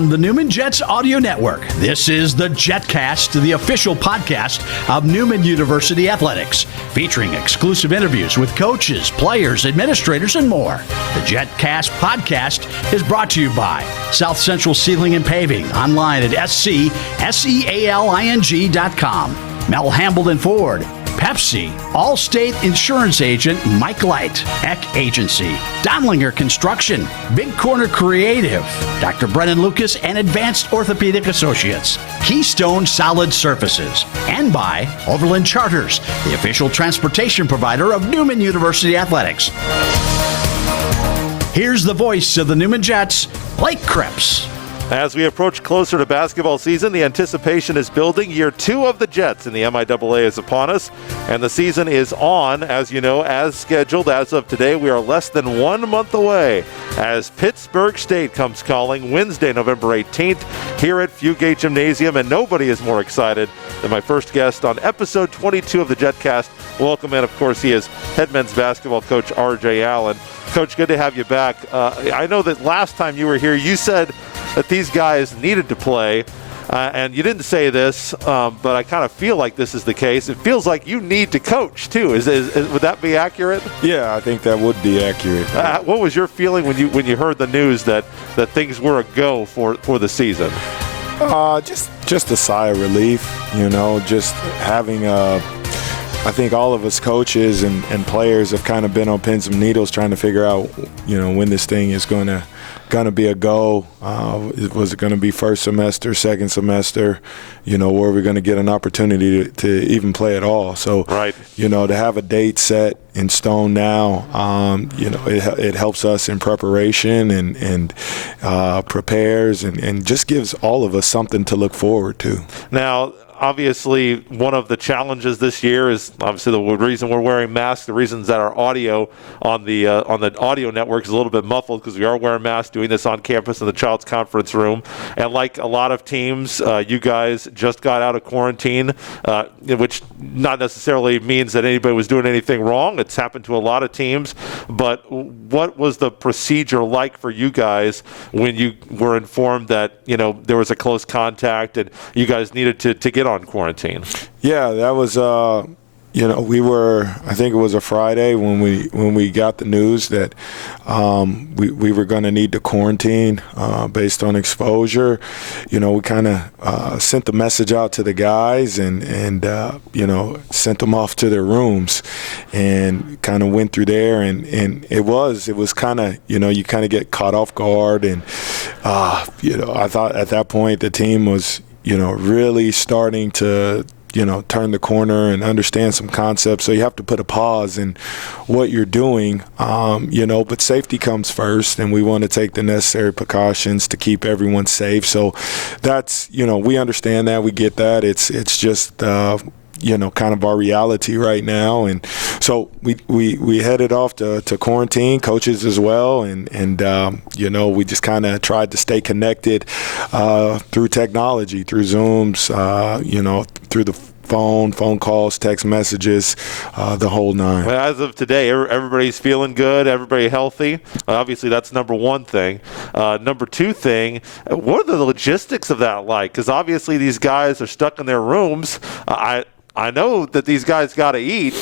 on the Newman Jets Audio Network. This is the Jetcast, the official podcast of Newman University Athletics, featuring exclusive interviews with coaches, players, administrators, and more. The Jetcast podcast is brought to you by South Central Ceiling and Paving, online at SCSEALING.com. Mel Hambledon Ford, Pepsi, Allstate Insurance Agent Mike Light, Eck Agency, Donlinger Construction, Big Corner Creative, Dr. Brennan Lucas and Advanced Orthopedic Associates, Keystone Solid Surfaces, and by Overland Charters, the official transportation provider of Newman University Athletics. Here's the voice of the Newman Jets, Blake Cripps. As we approach closer to basketball season, the anticipation is building. Year 2 of the Jets in the MIAA is upon us, and the season is on, as you know, as scheduled. As of today, we are less than 1 month away as Pittsburgh State comes calling Wednesday, November 18th, here at Fugate Gymnasium, and nobody is more excited than my first guest on episode 22 of the Jetcast. Welcome in, of course, he is head men's basketball coach R.J. Allen. Coach, good to have you back. I know that last time you were here, you said that these guys needed to play, and you didn't say this, but I kind of feel like this is the case. It feels like you need to coach, too. Would that be accurate? Yeah, I think that would be accurate. What was your feeling when you heard the news that things were a go for the season? Just a sigh of relief, just having I think all of us coaches and players have kind of been on pins and needles trying to figure out, when this thing is going to be a go. Was it going to be first semester, second semester? Were we going to get an opportunity to even play at all? So, right. To have a date set in stone now, it helps us in preparation and prepares and just gives all of us something to look forward to. Now, obviously, one of the challenges this year is obviously the reason we're wearing masks. The reasons that our audio on the audio network is a little bit muffled because we are wearing masks doing this on campus in the Child's Conference Room. And like a lot of teams, you guys just got out of quarantine, which not necessarily means that anybody was doing anything wrong. It's happened to a lot of teams. But what was the procedure like for you guys when you were informed that there was a close contact and you guys needed to get on quarantine? Yeah, that was we were, I think it was a Friday when we got the news that we were going to need to quarantine based on exposure. We kind of sent the message out to the guys and sent them off to their rooms and kind of went through there and it was kind of, you kind of get caught off guard and, I thought at that point the team was, really starting to, turn the corner and understand some concepts. So you have to put a pause in what you're doing, but safety comes first, and we want to take the necessary precautions to keep everyone safe. So that's, we understand that. We get that. It's just, kind of our reality right now. And so we headed off to quarantine, coaches as well. And we just kind of tried to stay connected through technology, through Zooms, through the phone calls, text messages, the whole nine. Well, as of today, everybody's feeling good, everybody healthy. Obviously, that's number one thing. Number two thing, what are the logistics of that like? Because obviously these guys are stuck in their rooms. I know that these guys got to eat.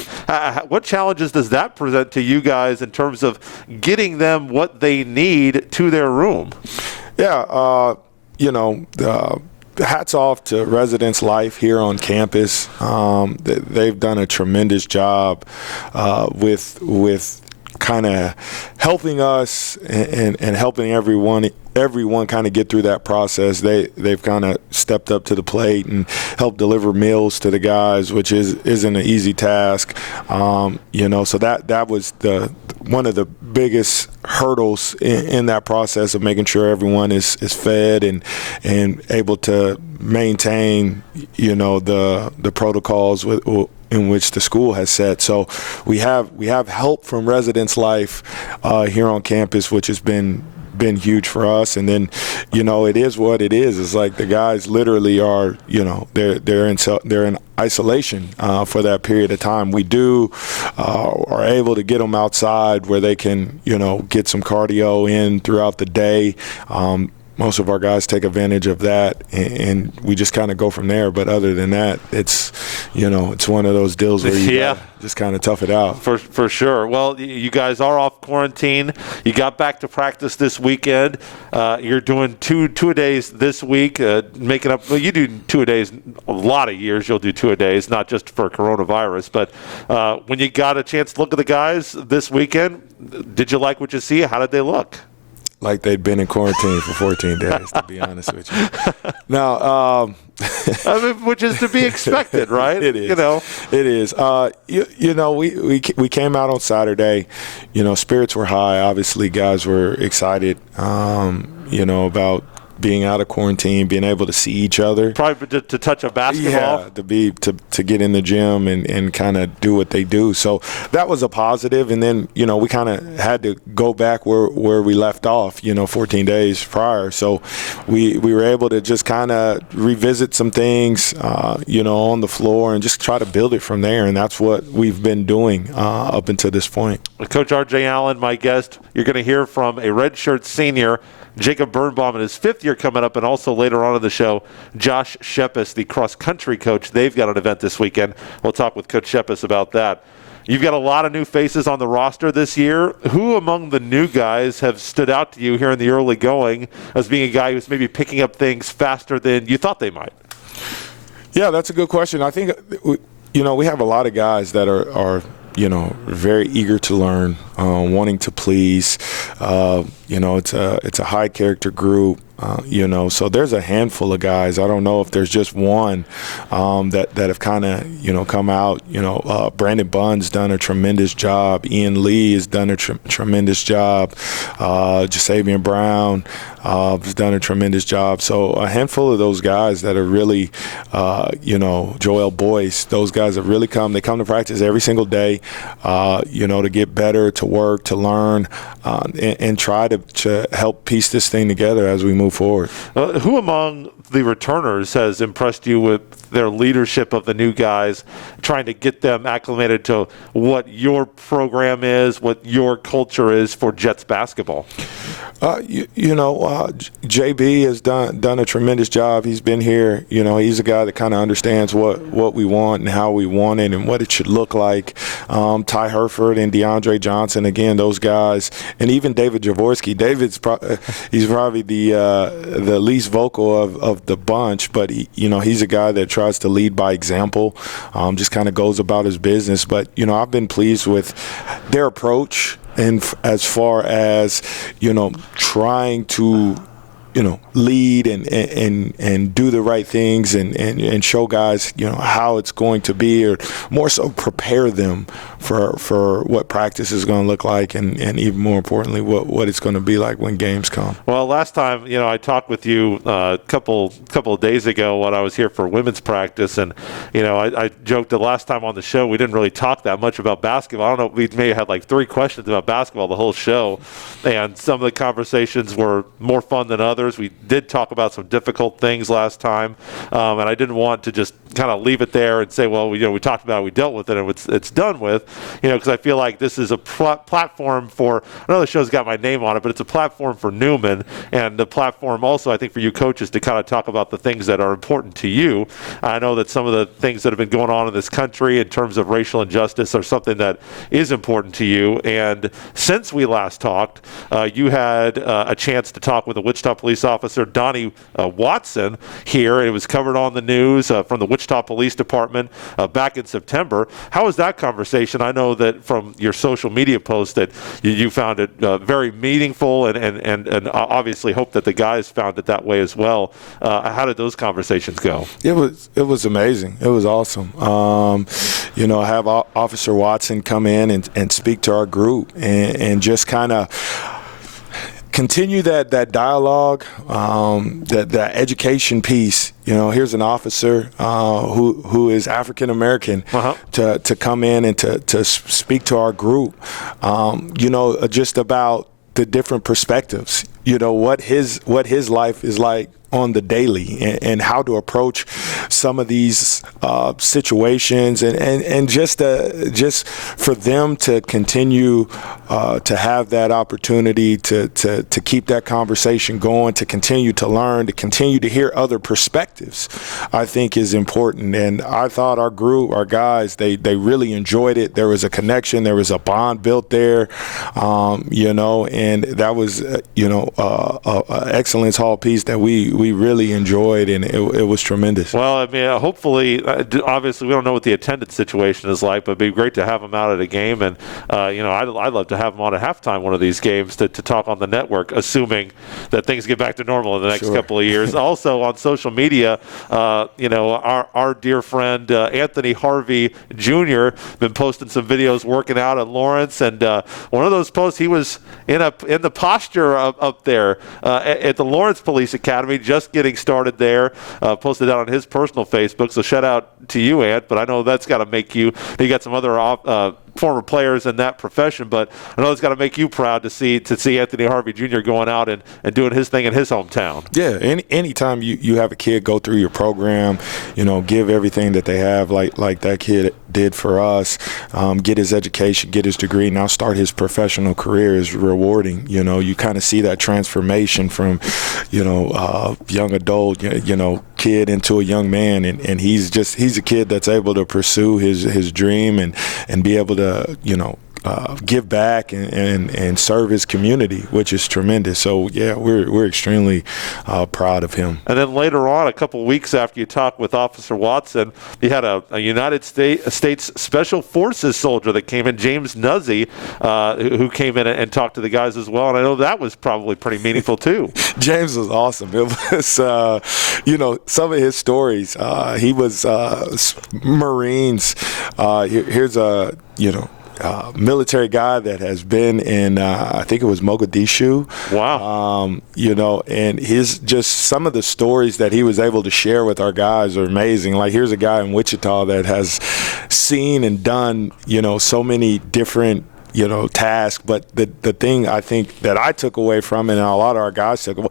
What challenges does that present to you guys in terms of getting them what they need to their room? Yeah, hats off to Residence Life here on campus. They've done a tremendous job with kind of helping us and helping everyone kind of get through that process. They've kind of stepped up to the plate and helped deliver meals to the guys, which isn't an easy task. So that was one of the biggest hurdles in that process of making sure everyone is fed and able to maintain, the protocols in which the school has set. So we have help from Residence Life here on campus, which has been huge for us. And then, it is what it is. It's like the guys literally are, they're in isolation for that period of time. We are able to get them outside where they can, get some cardio in throughout the day. most of our guys take advantage of that, and we just kind of go from there. But other than that, it's one of those deals where you gotta just kind of tough it out. For sure. Well, you guys are off quarantine. You got back to practice this weekend. You're doing two-a-days this week, making up. Well, you do two-a-days a lot of years. You'll do two-a-days, not just for coronavirus. But when you got a chance to look at the guys this weekend, did you like what you see? How did they look? Like they'd been in quarantine for 14 days, to be honest with you. Now, I mean, which is to be expected, right? It is. It is. We came out on Saturday. Spirits were high. Obviously, guys were excited. About being out of quarantine, being able to see each other. Probably to touch a basketball. Yeah, to get in the gym and kind of do what they do. So that was a positive. And then, we kind of had to go back where we left off, 14 days prior. So we were able to just kind of revisit some things, on the floor and just try to build it from there. And that's what we've been doing up until this point. Coach R.J. Allen, my guest. You're going to hear from a redshirt senior, Jacob Birnbaum, in his fifth year coming up, and also later on in the show, Josh Schepis, the cross-country coach. They've got an event this weekend. We'll talk with Coach Schepis about that. You've got a lot of new faces on the roster this year. Who among the new guys have stood out to you here in the early going as being a guy who's maybe picking up things faster than you thought they might? Yeah, that's a good question. I think, we have a lot of guys that are very eager to learn, wanting to please. It's a high character group. So there's a handful of guys. I don't know if there's just one that have kind of, come out. Brandon Bunn's done a tremendous job. Ian Lee has done a tremendous job. Jasavian Brown has done a tremendous job. So a handful of those guys that are really, Joel Boyce, those guys have really come. They come to practice every single day, to get better, to work, to learn, and try to help piece this thing together as we move forward. Who among the returners has impressed you with their leadership of the new guys, trying to get them acclimated to what your program is, what your culture is for Jets basketball? JB has done a tremendous job. He's been here. He's a guy that kind of understands what we want and how we want it and what it should look like. Ty Herford and DeAndre Johnson, again, those guys, and even David Jaworski. David's he's probably the least vocal of the bunch, but he's a guy that tries to lead by example. Just kind of goes about his business. But I've been pleased with their approach. And as far as, trying to, lead and do the right things and show guys, how it's going to be, or more so prepare them for what practice is going to look like, and even more importantly, what it's going to be like when games come. Well, last time, I talked with you a couple of days ago when I was here for women's practice, and, I joked the last time on the show we didn't really talk that much about basketball. I don't know, we may have had like 3 questions about basketball the whole show, and some of the conversations were more fun than others. We did talk about some difficult things last time, and I didn't want to just kind of leave it there and say, well, we talked about it, we dealt with it, and it's done with, because I feel like this is a platform for, I know the show's got my name on it, but it's a platform for Newman, and the platform also, I think, for you coaches to kind of talk about the things that are important to you. I know that some of the things that have been going on in this country in terms of racial injustice are something that is important to you, and since we last talked, you had a chance to talk with a Wichita police officer, Donnie Watson, here. It was covered on the news from the Wichita Police Department back in September. How was that conversation? I know that from your social media posts that you found it very meaningful, and obviously hope that the guys found it that way as well. How did those conversations go? It was amazing. It was awesome. Have Officer Watson come in and speak to our group and just kind of continue that dialogue, that education piece. Here's an officer who is African American to come in and to speak to our group. Just about the different perspectives, what his life is like on the daily, and how to approach some of these situations, and just for them to continue to have that opportunity to keep that conversation going, to continue to learn, to continue to hear other perspectives, I think is important. And I thought our group, our guys, they really enjoyed it. There was a connection, there was a bond built there, and that was a Excellence Hall piece that we really enjoyed, and it was tremendous. Well, I mean, hopefully, obviously, we don't know what the attendance situation is like, but it'd be great to have them out at a game, and I'd love to have them on at halftime one of these games to talk on the network, assuming that things get back to normal in the next couple of years. Also, on social media, our dear friend Anthony Harvey Jr. been posting some videos working out at Lawrence, and one of those posts, he was in the posture up there at the Lawrence Police Academy, just getting started there. Posted out on his personal Facebook. So shout out to you, Ant. But I know that's got to make you got some other former players in that profession, but I know it's got to make you proud to see Anthony Harvey Jr. going out and doing his thing in his hometown. Yeah, anytime you have a kid go through your program, give everything that they have, like that kid did for us, get his education, get his degree, now start his professional career is rewarding. You kind of see that transformation from, young adult, kid into a young man, and he's a kid that's able to pursue his dream and be able to give back and serve his community, which is tremendous. So yeah, we're extremely proud of him. And then later on, a couple of weeks after you talked with Officer Watson, you had a United States Special Forces soldier that came in, James Nuzzi, who came in and talked to the guys as well. And I know that was probably pretty meaningful too. James was awesome. It was, some of his stories. He was Marines. Here's a, military guy that has been in, I think it was Mogadishu. Wow. And just some of the stories that he was able to share with our guys are amazing. Like, here's a guy in Wichita that has seen and done, so many different task, but the thing I think that I took away from it, and a lot of our guys took away,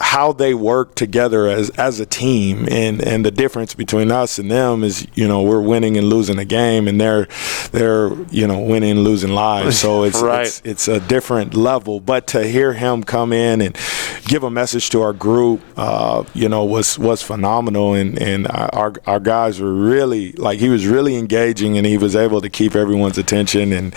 how they work together as a team, and the difference between us and them is, we're winning and losing a game, and they're winning and losing lives. So it's right. it's a different level. But to hear him come in and give a message to our group, was phenomenal, and our guys were really, he was really engaging, and he was able to keep everyone's attention, and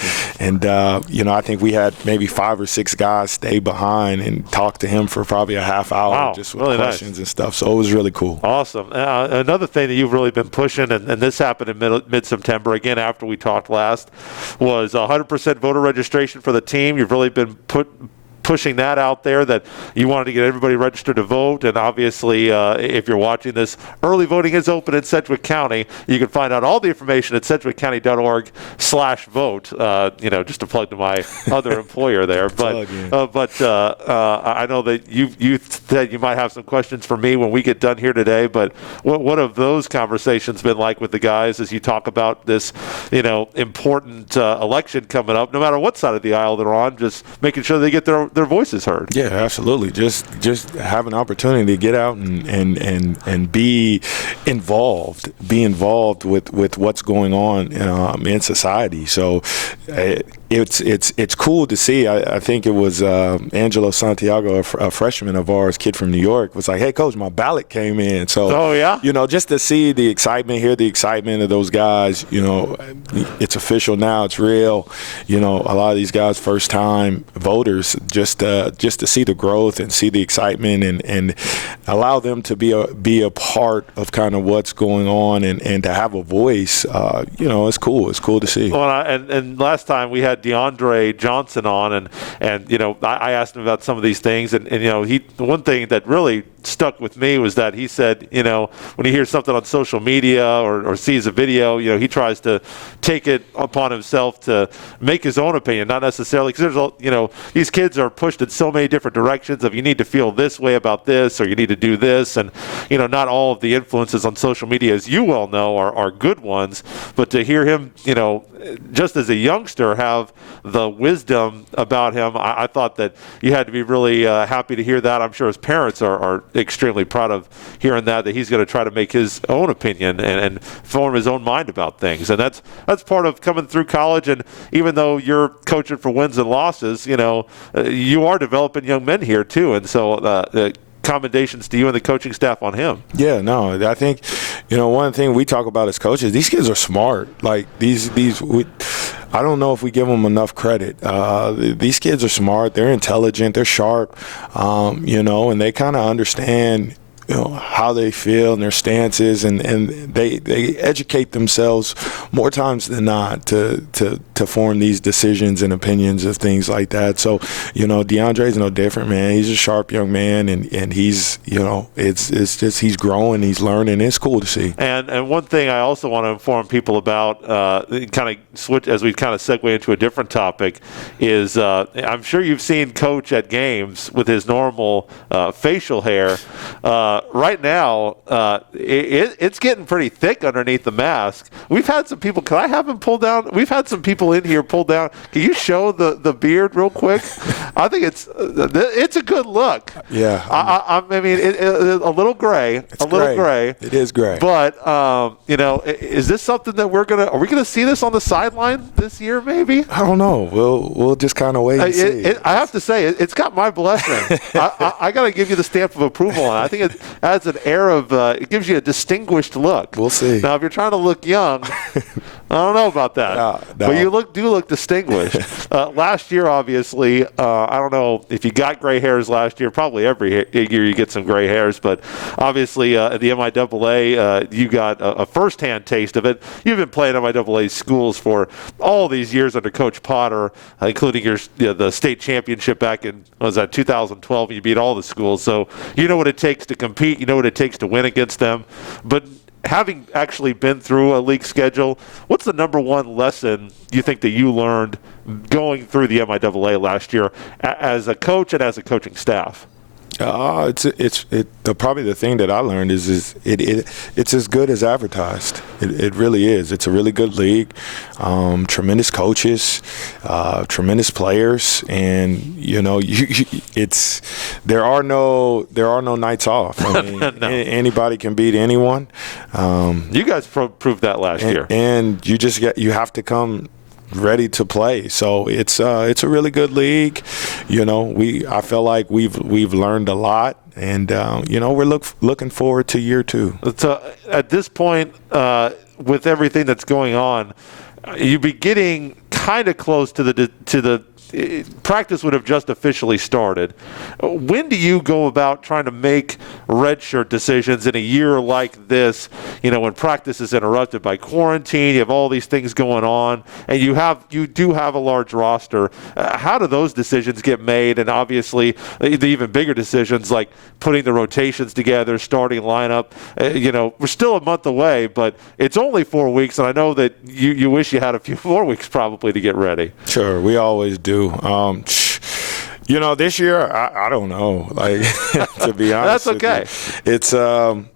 I think we had maybe 5 or 6 guys stay behind and talk to him for probably a half hour, just with really questions nice. And stuff. So it was really cool. Awesome. Another thing that you've really been pushing, and this happened in mid-September, again, after we talked last, was 100% voter registration for the team. You've really been pushing that out there, that you wanted to get everybody registered to vote. And obviously, if you're watching this, early voting is open in Sedgwick County. You can find out all the information at sedgwickcounty.org/vote. Just to plug to my other employer there. But I know that you said you might have some questions for me when we get done here today. But what have those conversations been like with the guys as you talk about this, important election coming up? No matter what side of the aisle they're on, just making sure they get their voices heard. Yeah, absolutely. Just have an opportunity to get out and be involved with what's going on in society. So it's cool to see. I think it was Angelo Santiago, a freshman of ours, kid from New York, was like, "Hey, coach, my ballot came in." So just to see the excitement, hear the excitement of those guys. It's official now. It's real. A lot of these guys, first time voters, just to see the growth and see the excitement and allow them to be a part of kind of what's going on and to have a voice. It's cool. It's cool to see. Well, and last time we had DeAndre Johnson on, and I asked him about some of these things, and the one thing that really stuck with me was that he said, when he hears something on social media or sees a video, he tries to take it upon himself to make his own opinion, not necessarily because there's, these kids are pushed in so many different directions of you need to feel this way about this or you need to do this. And, not all of the influences on social media, as you well know, are good ones. But to hear him, just as a youngster have the wisdom about him, I thought that you had to be really happy to hear that. I'm sure his parents are extremely proud of hearing that he's going to try to make his own opinion and form his own mind about things. And that's part of coming through college. And even though you're coaching for wins and losses, you are developing young men here too. And so commendations to you and the coaching staff on him. Yeah, no, I think, one thing we talk about as coaches, these kids are smart. Like I don't know if we give them enough credit. These kids are smart. They're intelligent. They're sharp, and they kind of understand how they feel and their stances, and they educate themselves more times than not to form these decisions and opinions of things like that. So, DeAndre's no different, man. He's a sharp young man, and he's, it's just he's growing, he's learning. It's cool to see. And one thing I also want to inform people about, kind of switch as we kind of segue into a different topic, is I'm sure you've seen Coach at games with his normal facial hair. Right now, it's getting pretty thick underneath the mask. We've had some people. Can I have him pull down? We've had some people in here pull down. Can you show the beard real quick? I think it's a good look. Yeah. I mean, a little gray. It's a little gray. It is gray. But is this something that are we gonna see this on the sideline this year? Maybe. I don't know. We'll just kind of wait and see. I have to say, it's got my blessing. I got to give you the stamp of approval on it. I think it adds an air of, it gives you a distinguished look. We'll see. Now, if you're trying to look young, I don't know about that. No. But you do look distinguished. Last year, obviously, I don't know if you got gray hairs last year. Probably every year you get some gray hairs. But obviously, at the MIAA, you got a firsthand taste of it. You've been playing MIAA schools for all these years under Coach Potter, including the state championship back in, 2012. You beat all the schools. So you know what it takes to compete. You know what it takes to win against them. But having actually been through a league schedule, what's the number one lesson you think that you learned going through the MIAA last year as a coach and as a coaching staff? Probably the thing that I learned is it's as good as advertised. It really is. It's a really good league, tremendous coaches, tremendous players, and there are no nights off. I mean, No. Anybody can beat anyone. You guys proved that last year, and you have to come ready to play. So it's a really good league. I feel like we've learned a lot, and we're looking forward to year 2. So at this point, with everything that's going on, you'd be getting kind of close to the practice would have just officially started. When do you go about trying to make redshirt decisions in a year like this, when practice is interrupted by quarantine, you have all these things going on, and you do have a large roster? How do those decisions get made? And obviously the even bigger decisions like putting the rotations together, starting lineup, we're still a month away, but it's only 4 weeks, and I know that you wish you had a few more weeks probably to get ready. Sure, we always do. This year, I don't know. Like, to be honest, that's okay. It's you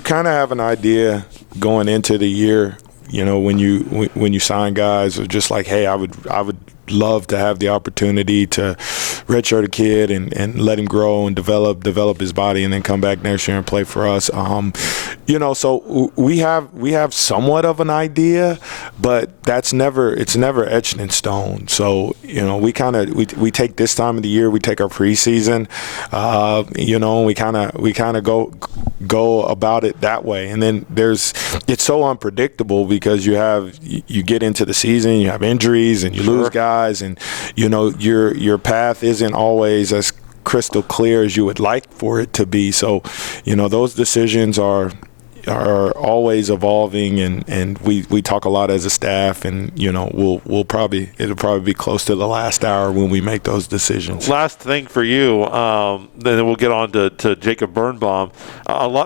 kind of have an idea going into the year. When you sign guys, are just like, hey, I would love to have the opportunity to redshirt a kid and let him grow and develop his body, and then come back next year and play for us. So we have somewhat of an idea, but it's never etched in stone. So we take this time of the year, we take our preseason, we kind of go about it that way. And then it's so unpredictable because you get into the season, you have injuries and you lose guys, and your path isn't always as crystal clear as you would like for it to be. So those decisions are are always evolving, and we talk a lot as a staff, and it'll probably be close to the last hour when we make those decisions. Last thing for you, then we'll get on to Jacob Birnbaum.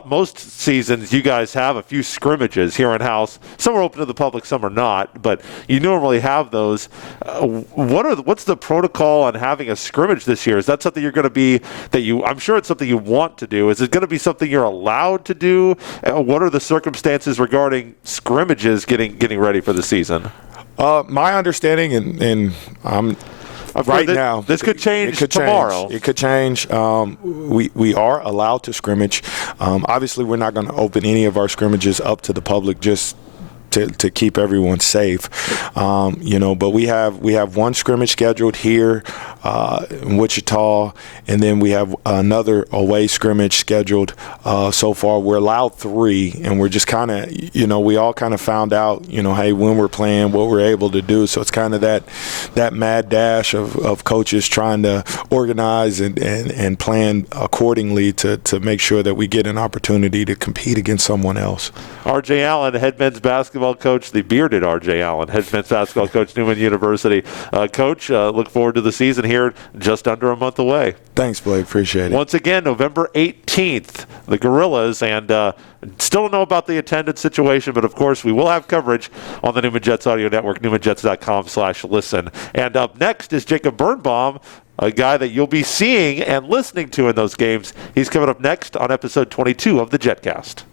Most seasons you guys have a few scrimmages here in house. Some are open to the public, some are not, but you normally have those. What's the protocol on having a scrimmage this year? Is that something you're going to be I'm sure it's something you want to do. Is it going to be something you're allowed to do? What are the circumstances regarding scrimmages getting ready for the season? My understanding, and I'm right now, this could change tomorrow. It could change. We are allowed to scrimmage. Obviously, we're not going to open any of our scrimmages up to the public just to keep everyone safe, but we have one scrimmage scheduled here in Wichita, and then we have another away scrimmage scheduled. So far, we're allowed 3, and we're just kind of, we all kind of found out, hey, when we're playing, what we're able to do. So it's kind of that mad dash of coaches trying to organize and plan accordingly to make sure that we get an opportunity to compete against someone else. R.J. Allen, head men's basketball coach, the bearded R.J. Allen, head men's basketball coach, Newman University. Coach, look forward to the season here just under a month away. Thanks, Blake. Appreciate it. Once again, November 18th, the Gorillas, and still don't know about the attendance situation, but of course we will have coverage on the Newman Jets Audio Network, newmanjets.com/listen. And up next is Jacob Birnbaum, a guy that you'll be seeing and listening to in those games. He's coming up next on episode 22 of the Jetcast.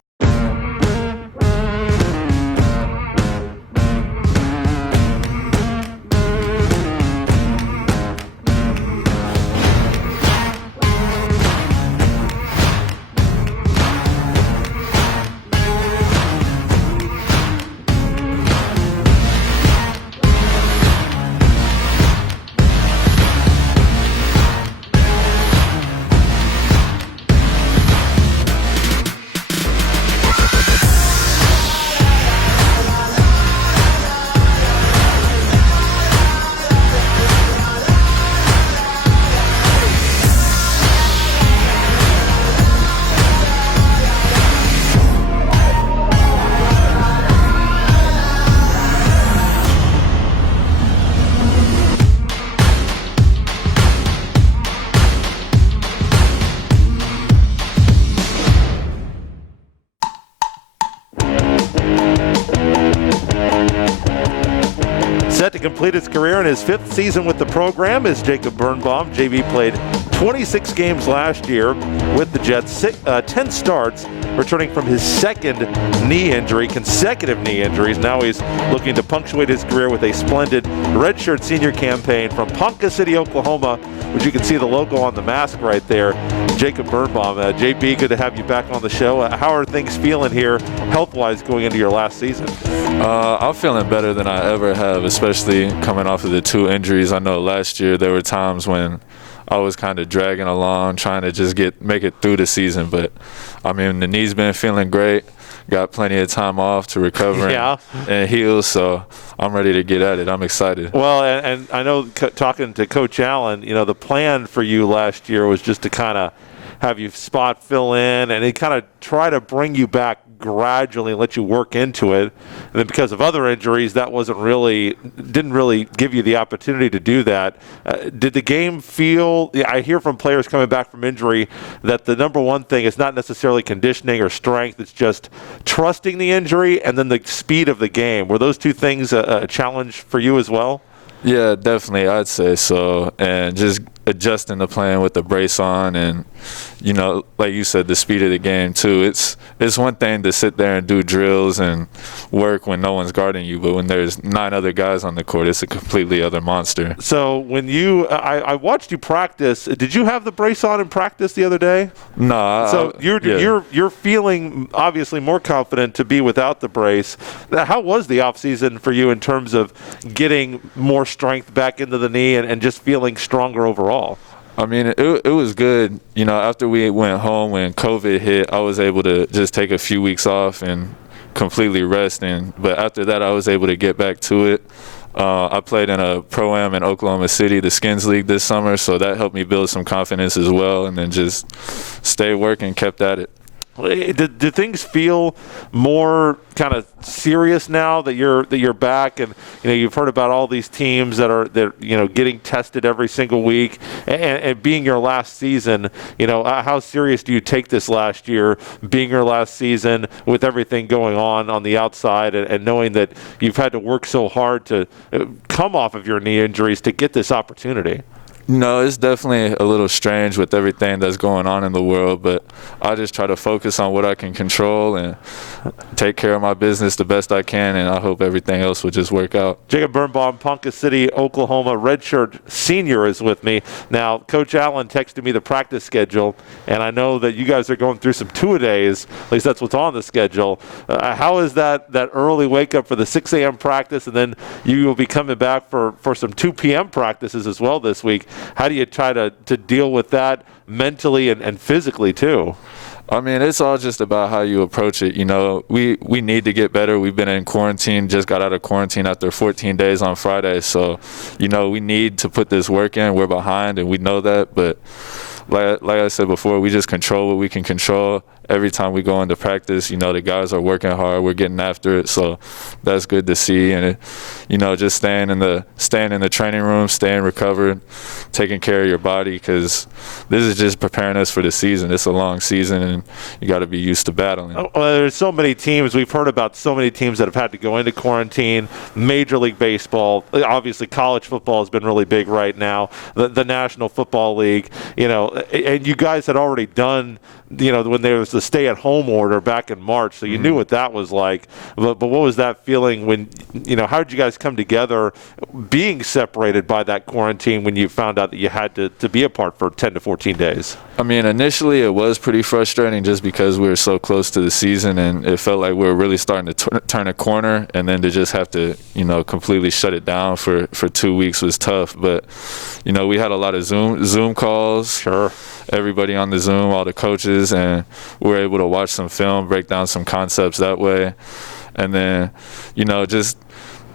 Set to complete his career in his 5th season with the program is Jacob Birnbaum. JB played 26 games last year with the Jets, 10 starts, returning from his second knee injury, consecutive knee injuries. Now he's looking to punctuate his career with a splendid redshirt senior campaign from Ponca City, Oklahoma, which you can see the logo on the mask right there. Jacob Birnbaum. JB, good to have you back on the show. How are things feeling here health-wise going into your last season? I'm feeling better than I ever have, especially coming off of the 2 injuries. I know last year there were times when I was kind of dragging along, trying to just make it through the season. But, I mean, the knee's been feeling great. Got plenty of time off to recover and heal, so I'm ready to get at it. I'm excited. Well, and I know talking to Coach Allen, the plan for you last year was just to kind of have you spot fill in and kind of try to bring you back gradually and let you work into it. And then because of other injuries, that didn't really give you the opportunity to do that. Did the game feel, I hear from players coming back from injury that the number one thing is not necessarily conditioning or strength, it's just trusting the injury and then the speed of the game. Were those two things a challenge for you as well? Yeah, definitely, I'd say so. And just adjusting to playing with the brace on and, like you said, the speed of the game too. It's one thing to sit there and do drills and work when no one's guarding you, but when there's 9 other guys on the court, it's a completely other monster. So when I watched you practice, did you have the brace on in practice the other day? No. So you're feeling obviously more confident to be without the brace. How was the offseason for you in terms of getting more strength back into the knee and just feeling stronger overall? I mean, it was good. After we went home when COVID hit, I was able to just take a few weeks off and completely rest. But after that, I was able to get back to it. I played in a Pro-Am in Oklahoma City, the Skins League this summer, so that helped me build some confidence as well, and then just stay working, kept at it. Do things feel more kind of serious now that you're back, and you've heard about all these teams that are getting tested every single week, and being your last season, how serious do you take this last year, being your last season with everything going on the outside, and knowing that you've had to work so hard to come off of your knee injuries to get this opportunity? No, it's definitely a little strange with everything that's going on in the world, but I just try to focus on what I can control and take care of my business the best I can, and I hope everything else will just work out. Jacob Birnbaum, Ponca City, Oklahoma, redshirt senior, is with me. Now, Coach Allen texted me the practice schedule, and I know that you guys are going through some two-a-days. At least that's what's on the schedule. How is that early wake-up for the 6 a.m. practice, and then you will be coming back for some 2 p.m. practices as well this week? How do you try to deal with that mentally and physically too? I mean, it's all just about how you approach it. We need to get better. We've been in quarantine, just got out of quarantine after 14 days on Friday. So, we need to put this work in. We're behind, and we know that. But like I said before, we just control what we can control. Every time we go into practice, the guys are working hard. We're getting after it, so that's good to see. And just staying in the training room, staying recovered, taking care of your body, because this is just preparing us for the season. It's a long season, and you got to be used to battling. Well, there's so many teams. We've heard about so many teams that have had to go into quarantine. Major League Baseball, obviously, college football has been really big right now. The National Football League, and you guys had already done. When there was the stay-at-home order back in March, so you knew what that was like. But what was that feeling when, how did you guys come together being separated by that quarantine when you found out that you had to be apart for 10 to 14 days? I mean, initially it was pretty frustrating just because we were so close to the season, and it felt like we were really starting to turn a corner, and then to just have to, completely shut it down for 2 weeks was tough. But, we had a lot of Zoom calls. Sure. Everybody on the Zoom, all the coaches, and we were able to watch some film, break down some concepts that way. And then, just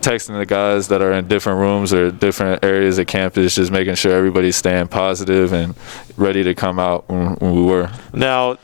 texting the guys that are in different rooms or different areas of campus, just making sure everybody's staying positive and ready to come out when we were. Now,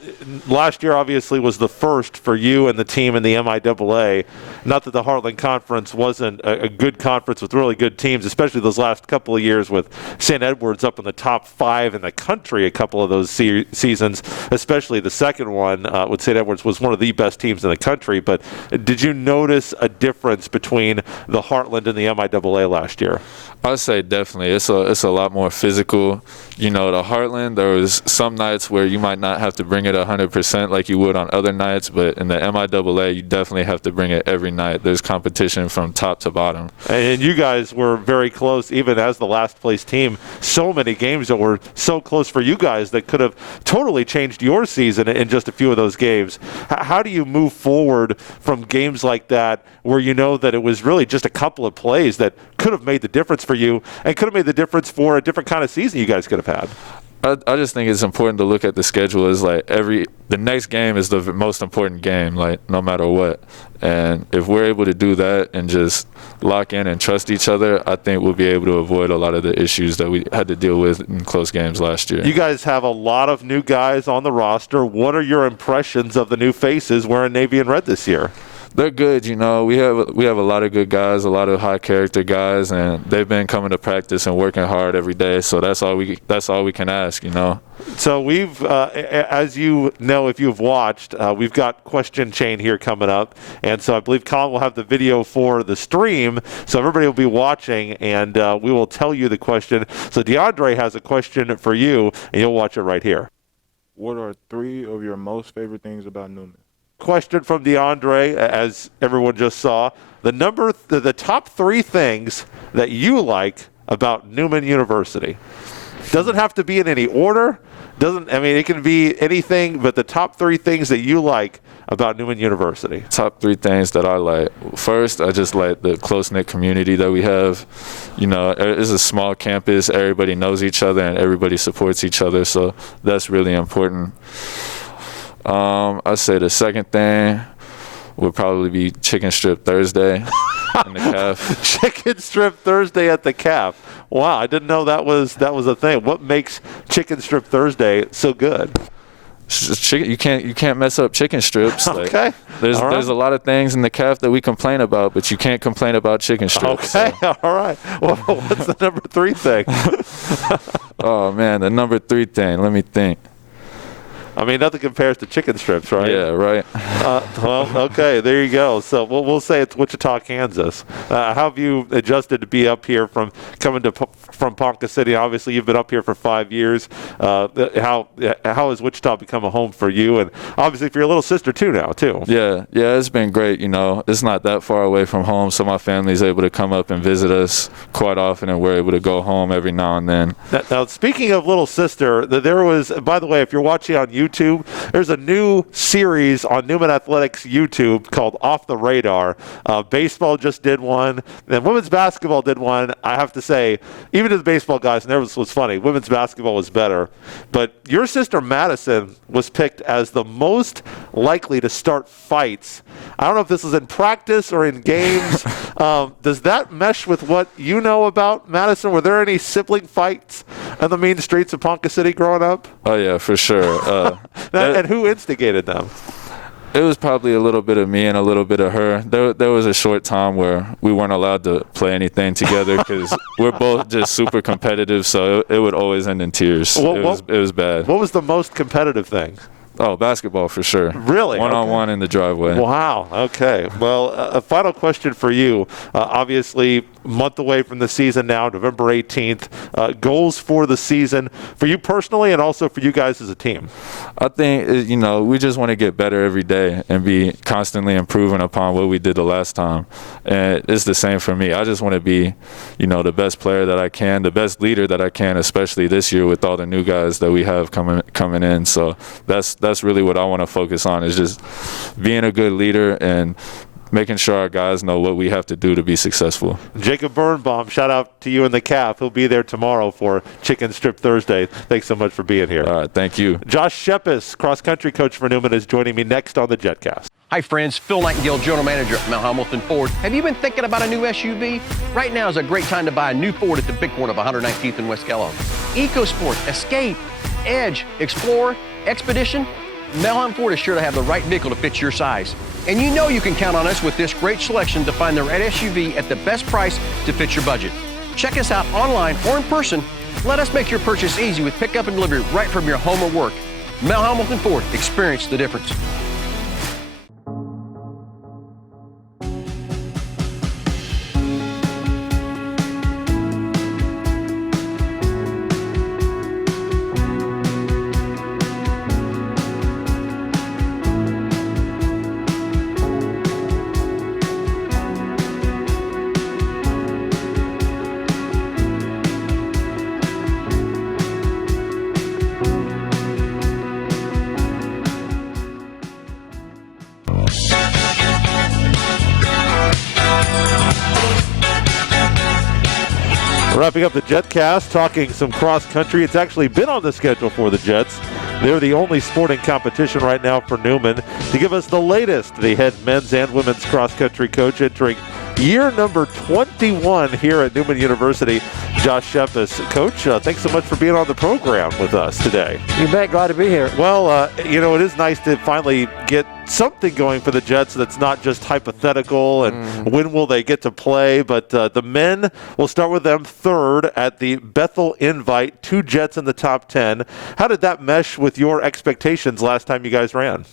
last year obviously was the first for you and the team in the MIAA. Not that the Heartland Conference wasn't a good conference with really good teams, especially those last couple of years with St. Edward's up in the top 5 in the country a couple of those seasons, especially the second one with St. Edward's was one of the best teams in the country. But did you notice a difference between the Heartland and the MIAA last year? I'd say definitely. It's a lot more physical. The Heartland, there was some nights where you might not have to bring it 100% like you would on other nights, but in the MIAA, you definitely have to bring it every night. There's competition from top to bottom. And you guys were very close, even as the last place team. So many games that were so close for you guys that could have totally changed your season in just a few of those games. How do you move forward from games like that where you know that it was really just a couple of plays that could have made the difference for you and could have made the difference for a different kind of season you guys could have had? I just think it's important to look at the schedule as like the next game is the most important game, like no matter what. And if we're able to do that and just lock in and trust each other, I think we'll be able to avoid a lot of the issues that we had to deal with in close games last year. You guys have a lot of new guys on the roster. What are your impressions of the new faces wearing navy and red this year? They're good, We have a lot of good guys, a lot of high character guys, and they've been coming to practice and working hard every day. So that's all we can ask, So we've, as you know, if you've watched, we've got question chain here coming up, and so I believe Colin will have the video for the stream, so everybody will be watching, and we will tell you the question. So DeAndre has a question for you, and you'll watch it right here. What are 3 of your most favorite things about Newman? Question from DeAndre, as everyone just saw. The top 3 things that you like about Newman University. Doesn't have to be in any order. It can be anything, but the top 3 things that you like about Newman University. Top 3 things that I like. First, I just like the close-knit community that we have. It's a small campus. Everybody knows each other and everybody supports each other, so that's really important. I'd say the second thing would probably be Chicken Strip Thursday in the CAF. Chicken Strip Thursday at the CAF. Wow, I didn't know that was a thing. What makes Chicken Strip Thursday so good? You can't mess up chicken strips. Okay. Like, there's a lot of things in the calf that we complain about, but you can't complain about chicken strips. Okay. So. All right. Well, what's the number 3 thing? Oh man, the number 3 thing. Let me think. I mean, nothing compares to chicken strips, right? Yeah, right. Well, okay, there you go. So we'll say it's Wichita, Kansas. How have you adjusted to be up here from Ponca City? Obviously, you've been up here for 5 years. How has Wichita become a home for you, and obviously for your little sister too now too? Yeah, it's been great. It's not that far away from home, so my family's able to come up and visit us quite often, and we're able to go home every now and then. Now speaking of little sister, there was, by the way, if you're watching on YouTube, there's a new series on Newman Athletics YouTube called Off the Radar. Baseball just did one, and women's basketball did one. I have to say, even to the baseball guys, and it was funny, women's basketball was better. But your sister Madison was picked as the most likely to start fights. I don't know if this is in practice or in games. Does that mesh with what you know about Madison? Were there any sibling fights on the mean streets of Ponca City growing up? Oh yeah, for sure. And who instigated them? It was probably a little bit of me and a little bit of her. There was a short time where we weren't allowed to play anything together because we're both just super competitive, so it would always end in tears. It was bad. What was the most competitive thing? Oh, basketball for sure. Really? One-on-one in the driveway. Wow. Okay. Well, a final question for you. Obviously, a month away from the season now, November 18th. Goals for the season for you personally and also for you guys as a team? I think, we just want to get better every day and be constantly improving upon what we did the last time. And it's the same for me. I just want to be, the best player that I can, the best leader that I can, especially this year with all the new guys that we have coming in. So that's really what I want to focus on, is just being a good leader and making sure our guys know what we have to do to be successful. Jacob Birnbaum, shout out to you in the calf. He'll be there tomorrow for Chicken Strip Thursday. Thanks so much for being here. All right, thank you. Josh Schepis, cross-country coach for Newman, is joining me next on the Jetcast. Hi friends, Phil Nightingale, General Manager at Mount Hamilton Ford. Have you been thinking about a new SUV? Right now is a great time to buy a new Ford at the big corner of 119th and West Kellogg. EcoSport, Escape, Edge, Explorer, Expedition. Mount Hamilton Ford is sure to have the right vehicle to fit your size. And you can count on us with this great selection to find the right SUV at the best price to fit your budget. Check us out online or in person. Let us make your purchase easy with pickup and delivery right from your home or work. Mount Hamilton Ford, experience the difference. Wrapping up the Jetcast, talking some cross-country. It's actually been on the schedule for the Jets. They're the only sporting competition right now for Newman. To give us the latest, the head men's and women's cross-country coach entering year number 21 here at Newman University, Josh Schepis. Coach, thanks so much for being on the program with us today. You bet. Glad to be here. Well, it is nice to finally get something going for the Jets that's not just hypothetical and when will they get to play, but the men, we'll start with them third at the Bethel Invite, 2 Jets in the top 10. How did that mesh with your expectations last time you guys ran?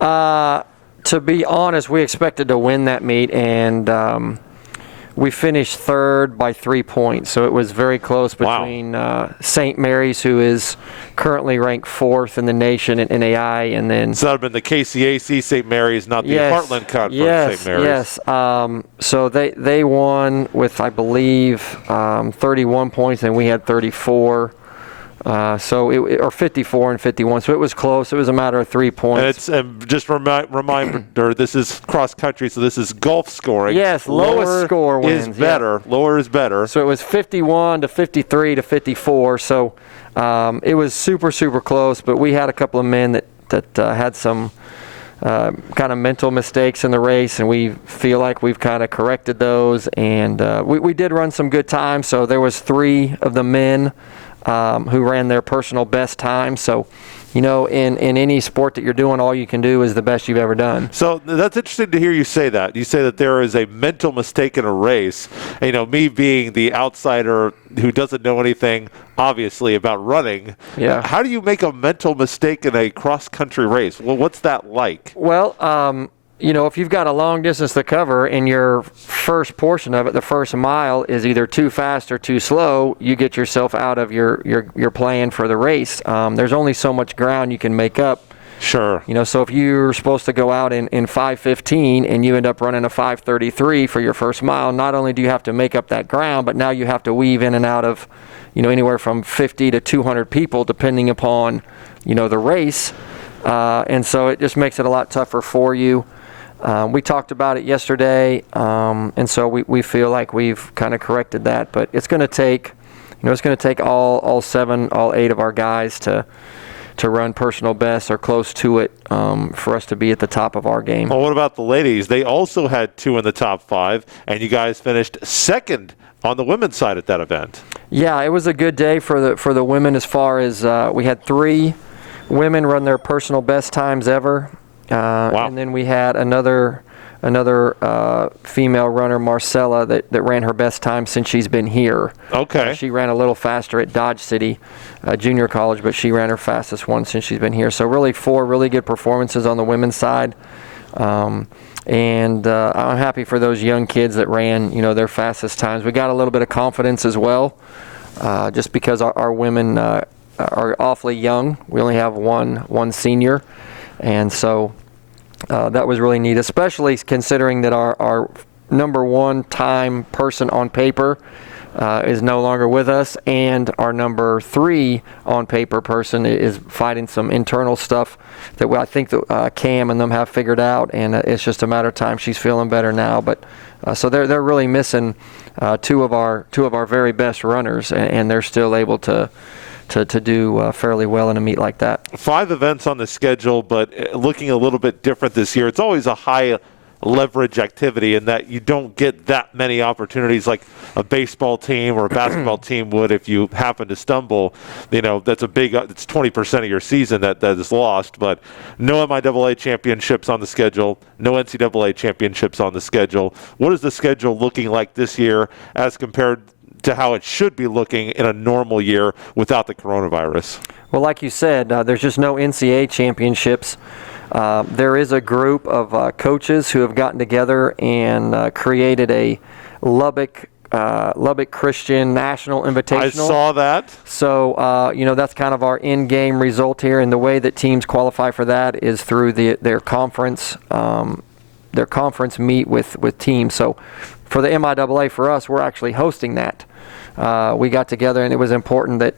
To be honest, we expected to win that meet, and we finished third by 3 points. So it was very close between St. Mary's, who is currently ranked 4th in the nation in NAI, and then... So that would have been the KCAC St. Mary's, not the Heartland Conference St. Mary's. Yes. So they won with, I believe, 31 points, and we had 34. Or 54 and 51. So it was close. It was a matter of 3 points. And it's just reminder, this is cross country, so this is golf scoring. Yes, lowest score wins. Is better. Yeah. Lower is better. So it was 51 to 53 to 54. So it was super, super close. But we had a couple of men that had some kind of mental mistakes in the race, and we feel like we've kind of corrected those. And we did run some good times. So there was 3 of the men who ran their personal best time. So in any sport that you're doing, all you can do is the best you've ever done. So that's interesting to hear you say that. You say that there is a mental mistake in a race. Me being the outsider who doesn't know anything, obviously, about running. Yeah. How do you make a mental mistake in a cross-country race? Well, what's that like? Well, if you've got a long distance to cover and your first portion of it, the first mile, is either too fast or too slow, you get yourself out of your plan for the race. There's only so much ground you can make up. Sure. So if you're supposed to go out in 5:15 and you end up running a 5:33 for your first mile, not only do you have to make up that ground, but now you have to weave in and out of, anywhere from 50 to 200 people depending upon, the race. And so it just makes it a lot tougher for you. We talked about it yesterday, and so we feel like we've kind of corrected that. But it's going to take, all 8 of our guys to run personal best or close to it for us to be at the top of our game. Well, what about the ladies? They also had 2 in the top 5, and you guys finished second on the women's side at that event. Yeah, it was a good day for the women as far as we had 3 women run their personal best times ever. Wow. And then we had another female runner, Marcella, that ran her best time since she's been here. Okay. She ran a little faster at Dodge City Junior College, but she ran her fastest one since she's been here. So really 4 really good performances on the women's side. And I'm happy for those young kids that ran, their fastest times. We got a little bit of confidence as well, just because our women are awfully young. We only have one senior. And so that was really neat, especially considering that our number 1 time person on paper is no longer with us, and our number 3 on paper person is fighting some internal stuff that I think that Cam and them have figured out, and it's just a matter of time. She's feeling better now, but so they're really missing 2 of our very best runners, and they're still able to do fairly well in a meet like that. 5 events on the schedule, but looking a little bit different this year. It's always a high leverage activity in that you don't get that many opportunities like a baseball team or a basketball team would if you happen to stumble. That's it's 20% of your season that is lost, but no MIAA championships on the schedule, no NCAA championships on the schedule. What is the schedule looking like this year as compared to how it should be looking in a normal year without the coronavirus? Well, like you said, there's just no NCAA championships. There is a group of coaches who have gotten together and created a Lubbock Christian National Invitational. I saw that. So, that's kind of our in-game result here, and the way that teams qualify for that is through their conference meet with teams. So for the MIAA, for us, we're actually hosting that. We got together, and it was important that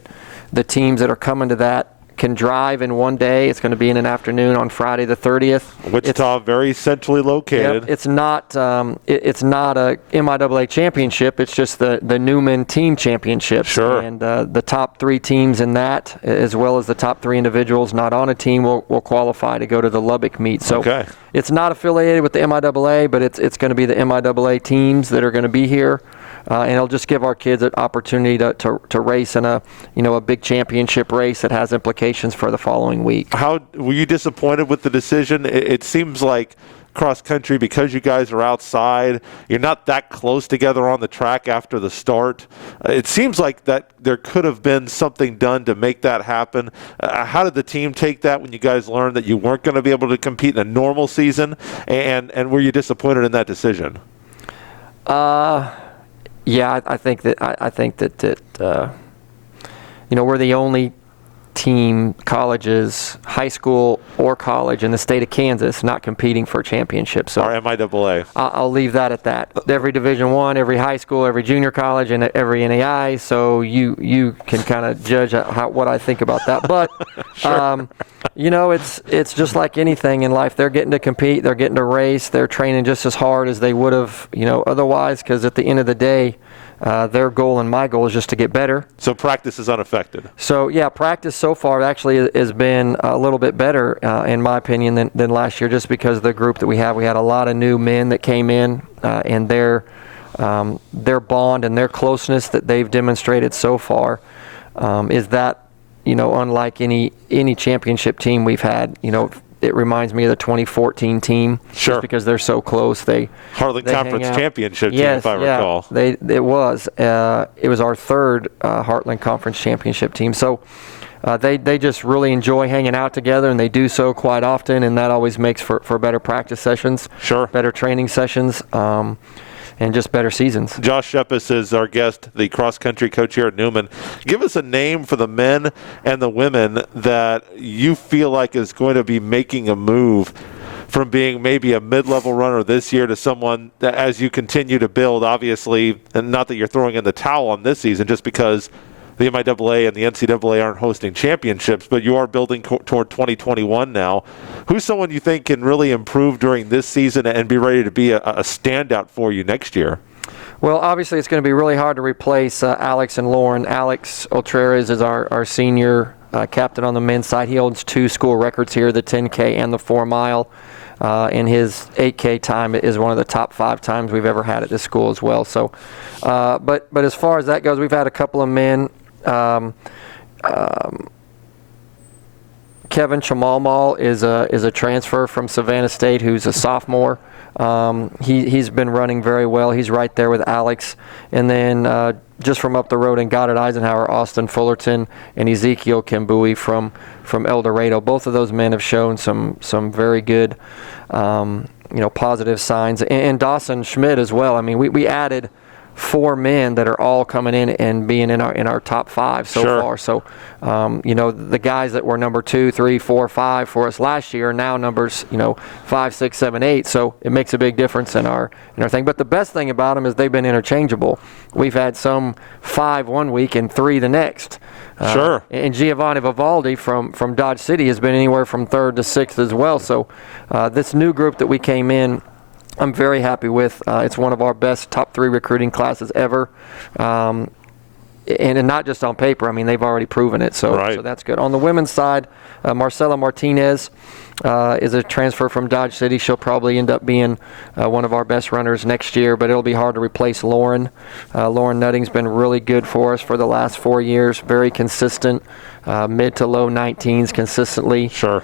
the teams that are coming to that can drive in one day. It's going to be in an afternoon on Friday the 30th. Wichita, very centrally located. Yep, it's not a MIAA championship. It's just the Newman team championship. Sure. And the top 3 teams in that, as well as the top 3 individuals not on a team, will qualify to go to the Lubbock meet. So okay. It's not affiliated with the MIAA, but it's going to be the MIAA teams that are going to be here. And it'll just give our kids an opportunity to race in a big championship race that has implications for the following week. How were you disappointed with the decision? It seems like cross country, because you guys are outside, you're not that close together on the track after the start. It seems like that there could have been something done to make that happen. How did the team take that when you guys learned that you weren't going to be able to compete in a normal season? And were you disappointed in that decision? Yeah, I think that we're the only team, colleges, high school or college in the state of Kansas not competing for a championship. So or MIAA. I'll leave that at that. Every Division I, every high school, every junior college, and every NAI. So you can kind of judge what I think about that. But sure. It's just like anything in life. They're getting to compete. They're getting to race. They're training just as hard as they would have, otherwise. Because at the end of the day, their goal and my goal is just to get better. So practice is unaffected. So yeah, practice so far actually has been a little bit better, in my opinion, than last year, just because of the group that we have. We had a lot of new men that came in, and their bond and their closeness that they've demonstrated so far is that unlike any championship team we've had. It reminds me of the 2014 team. Sure. Just because they're so close. Heartland they Conference championship team, yes, if I recall. It was our third Heartland Conference championship team. So they just really enjoy hanging out together, and they do so quite often, and that always makes for better practice sessions, sure, better training sessions, and just better seasons. Josh Schepis is our guest, the cross-country coach here at Newman. Give us a name for the men and the women that you feel like is going to be making a move from being maybe a mid-level runner this year to someone that, as you continue to build, obviously, and not that you're throwing in the towel on this season just because the MIAA and the NCAA aren't hosting championships, but you are building toward 2021 now. Who's someone you think can really improve during this season and be ready to be a standout for you next year? Well, obviously it's going to be really hard to replace Alex and Lauren. Alex Ultreras is our senior captain on the men's side. He holds 2 school records here, the 10K and the 4 mile. And his 8K time is one of the top 5 times we've ever had at this school as well. So, but as far as that goes, we've had a couple of men. Kevin Chamalmal is a transfer from Savannah State who's a sophomore. He's been running very well. He's right there with Alex. And then just from up the road in Goddard Eisenhower, Austin Fullerton and Ezekiel Kimbui from El Dorado. Both of those men have shown some very good positive signs. And Dawson Schmidt as well. I mean, we added 4 men that are all coming in and being in our top 5 so sure. far. So, the guys that were number 2, 3, 4, 5 for us last year are now numbers, 5, 6, 7, 8. So it makes a big difference in our thing. But the best thing about them is they've been interchangeable. We've had some 5 one week and 3 the next. Sure. And Giovanni Vivaldi from Dodge City has been anywhere from 3rd to 6th as well. So this new group that we came in, I'm very happy with. It's one of our best top 3 recruiting classes ever. And not just on paper. I mean, they've already proven it. So, right. So that's good. On the women's side, Marcela Martinez is a transfer from Dodge City. She'll probably end up being one of our best runners next year, but it'll be hard to replace Lauren. Lauren Nutting's been really good for us for the last 4 years, very consistent. Mid to low 19s consistently. Sure.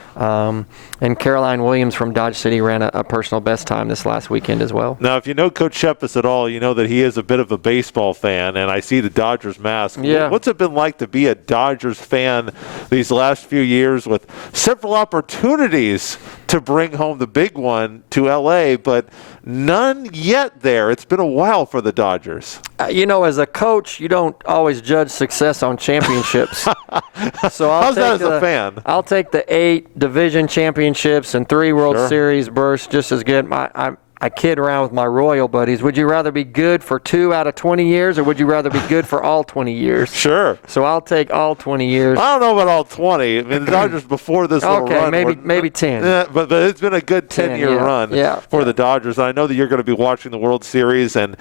And Caroline Williams from Dodge City ran a personal best time this last weekend as well. Now, if you know Coach Schepis at all, you know that he is a bit of a baseball fan, and I see the Dodgers mask. Yeah. What's it been like to be a Dodgers fan these last few years with several opportunities to bring home the big one to L.A., but none yet there? It's been a while for the Dodgers. As a coach, you don't always judge success on championships. So How's that as a fan? I'll take the 8 division championships and 3 World Sure. Series bursts just as good. I kid around with my Royal buddies. Would you rather be good for 2 out of 20 years, or would you rather be good for all 20 years? Sure. So I'll take all 20 years. I don't know about all 20. I mean, the Dodgers before this little run. Maybe 10. But it's been a good 10-year run for the Dodgers. I know that you're going to be watching the World Series, and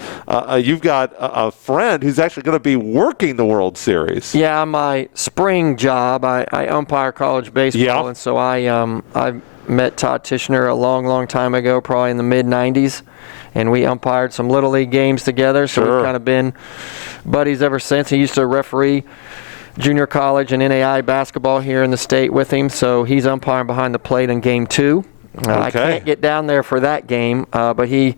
you've got a friend who's actually going to be working the World Series. Yeah, my spring job, I umpire college baseball, and so I met Todd Tishner a long, long time ago, probably in the mid-'90s, and we umpired some Little League games together, so Sure. we've kind of been buddies ever since. He used to referee junior college and NAI basketball here in the state with him, so he's umpiring behind the plate in Game 2. I can't get down there for that game, but we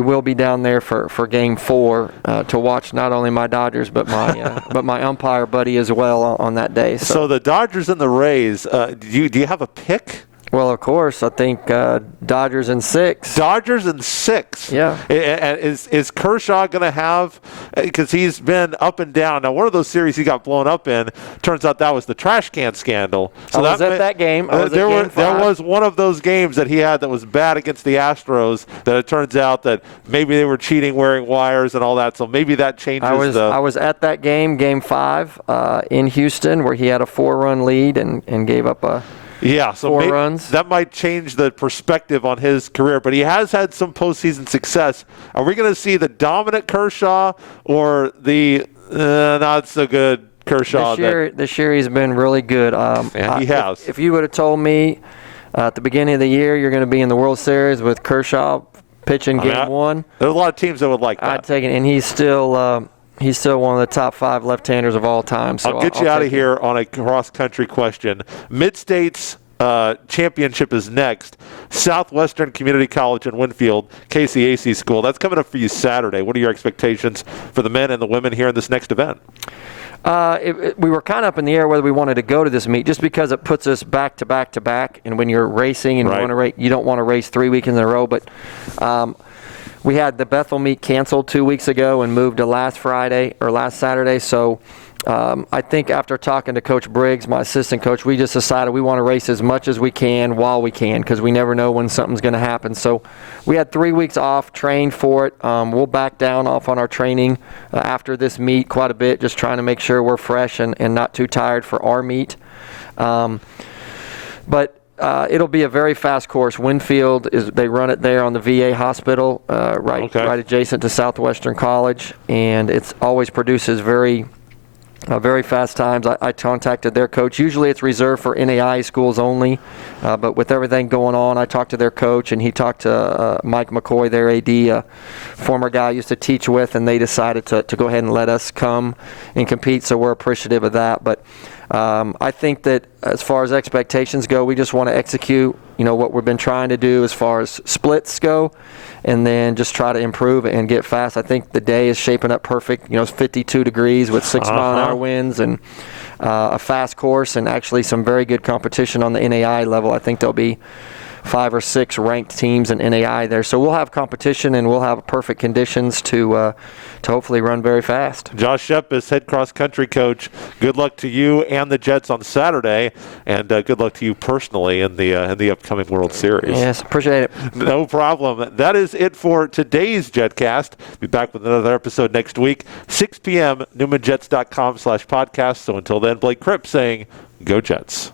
will be down there for Game 4 to watch not only my Dodgers but my umpire buddy as well on that day. So the Dodgers and the Rays, do you have a pick? Well, of course, I think Dodgers in 6. Dodgers in 6. Yeah. Is Kershaw going to have, because he's been up and down. Now, one of those series he got blown up in, turns out that was the trash can scandal. So I was at that game. There was one of those games that he had that was bad against the Astros that it turns out that maybe they were cheating, wearing wires and all that. So maybe that changes I was at that game, Game 5 in Houston, where he had a 4-run lead and gave up a... Yeah, so 4 runs. That might change the perspective on his career, but he has had some postseason success. Are we going to see the dominant Kershaw or the not so good Kershaw? This year he's been really good. He has. If you would have told me at the beginning of the year you're going to be in the World Series with Kershaw pitching Game 1, there's a lot of teams that would like that. I'd take it, and he's still He's still one of the top 5 left-handers of all time. So I'll get you out of here on a cross-country question. Mid-States championship is next. Southwestern Community College in Winfield, KCAC school. That's coming up for you Saturday. What are your expectations for the men and the women here in this next event? We were kind of up in the air whether we wanted to go to this meet, just because it puts us back to back to back. And when you're racing and you don't want to race 3 weekends in a row. But we had the Bethel meet canceled 2 weeks ago and moved to last Saturday. So I think after talking to Coach Briggs, my assistant coach, we just decided we want to race as much as we can while we can, because we never know when something's going to happen. So we had 3 weeks off, trained for it. We'll back down off on our training after this meet quite a bit, just trying to make sure we're fresh and not too tired for our meet. But it'll be a very fast course. Winfield, they run it there on the VA hospital, right adjacent to Southwestern College, and it always produces very fast times. I contacted their coach. Usually it's reserved for NAI schools only, but with everything going on, I talked to their coach, and he talked to Mike McCoy, their AD, a former guy I used to teach with, and they decided to go ahead and let us come and compete, so we're appreciative of that. But I think that as far as expectations go, we just want to execute, what we've been trying to do as far as splits go, and then just try to improve and get fast. I think the day is shaping up perfect. It's 52 degrees with 6-mile-an-hour winds and a fast course, and actually some very good competition on the NAI level. I think there'll be 5 or 6 ranked teams in NAI there. So we'll have competition, and we'll have perfect conditions to hopefully run very fast. Josh Schepis, head cross-country coach, good luck to you and the Jets on Saturday, and good luck to you personally in the upcoming World Series. Yes, appreciate it. No problem. That is it for today's Jetcast. Be back with another episode next week, 6 p.m., newmanjets.com/podcast. So until then, Blake Kripp saying, go Jets.